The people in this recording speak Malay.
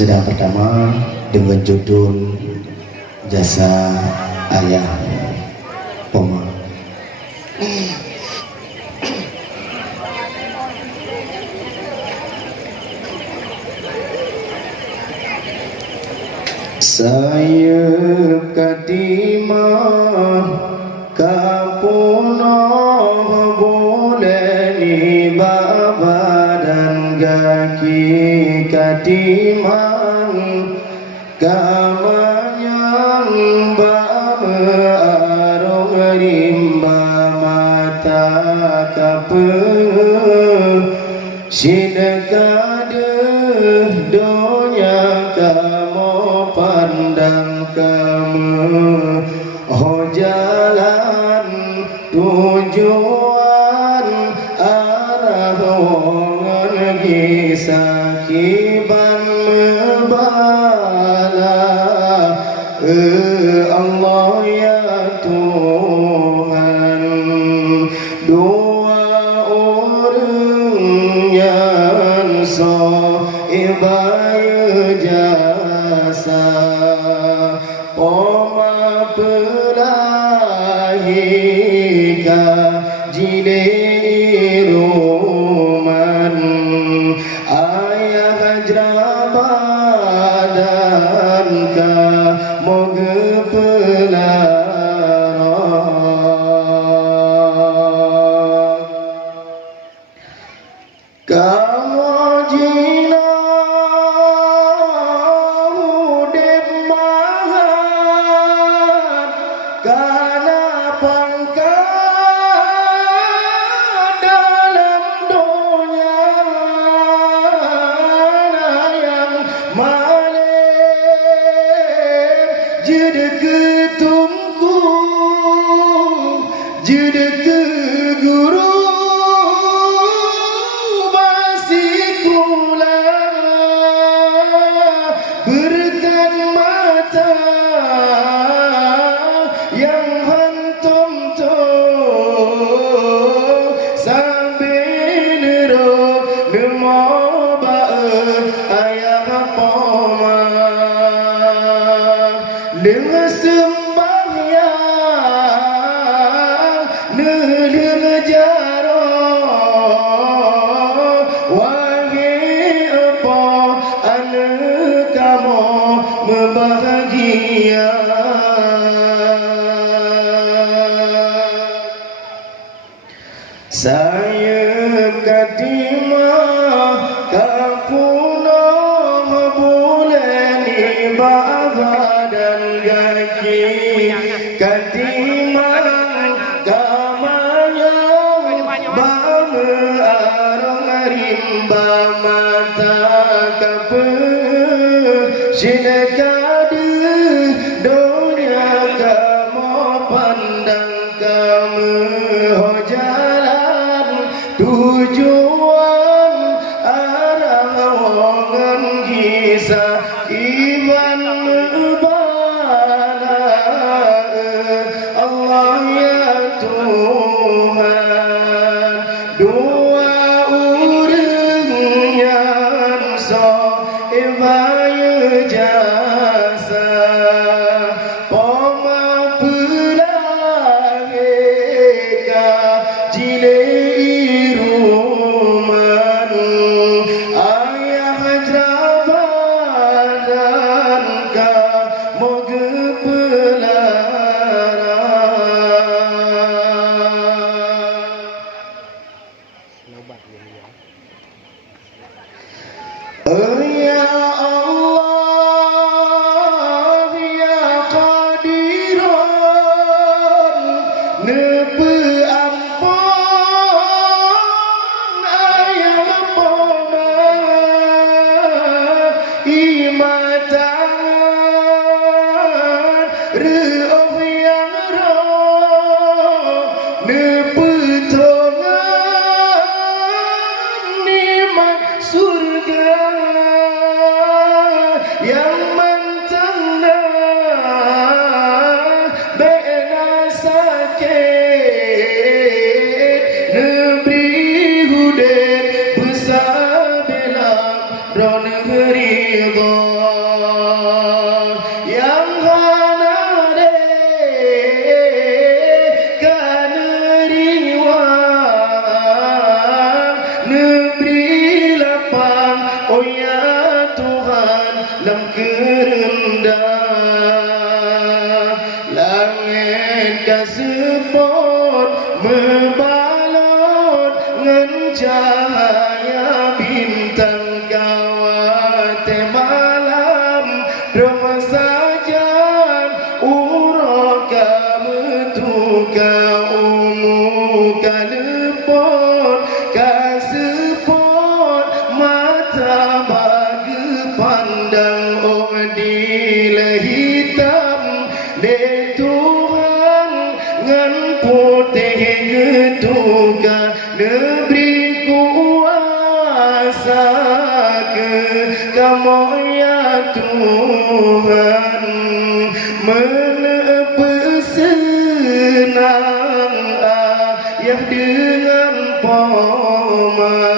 Sedang pertama dengan judul Jasa Ayah Poma. Saya kadimah kapunah boleh ni baba dan kaki kadiman kamanyang bama arung rimba mata kape sidekade donya kamu pandang kamu oh jalan tujuan arah wongan kisah kiban mebala Allah ya Tuhan dua orang yang so ibayu jasa Poma pelahika jile iruman ayah hajrabadan ka moga pelarang kamu jina hudip mahat karena pangkat dalam dunia yang malam jadi ketumku jadi ke guru berikan mata yang hantum tu sambil nero nemo bae ayah poma dengan sembahyang neleng jaro wahai apa anak kamu membahagia saya kadimah kapunah boleh ni baba dan kaki kadimah kamanya bama arung rimba mata kape sidekade dunia kamu pandang kamu oh jalan tujuan arah wongan kisah iman bala Allah ya Tuhan dua orang yang so ibayu jasa Poma pelahika jile iruman ayah hajrabadan ka moga pelarang ya Allah ya Qadiran nepe ampun ayah poma imatan reoh yang roh nepe tongan nikmat surga yang mentanda bena sakit negeri hudep besar belang ron ridho kasepot membalot ngan cahaya bintang kawat malam doma sajan uroka metuka umuka lepot kasepot mata bagi pandang odile hitam de Tuhan ngan putih ketuka neberi kuasa ke kamu ya Tuhan menepesenang ayah dengan poma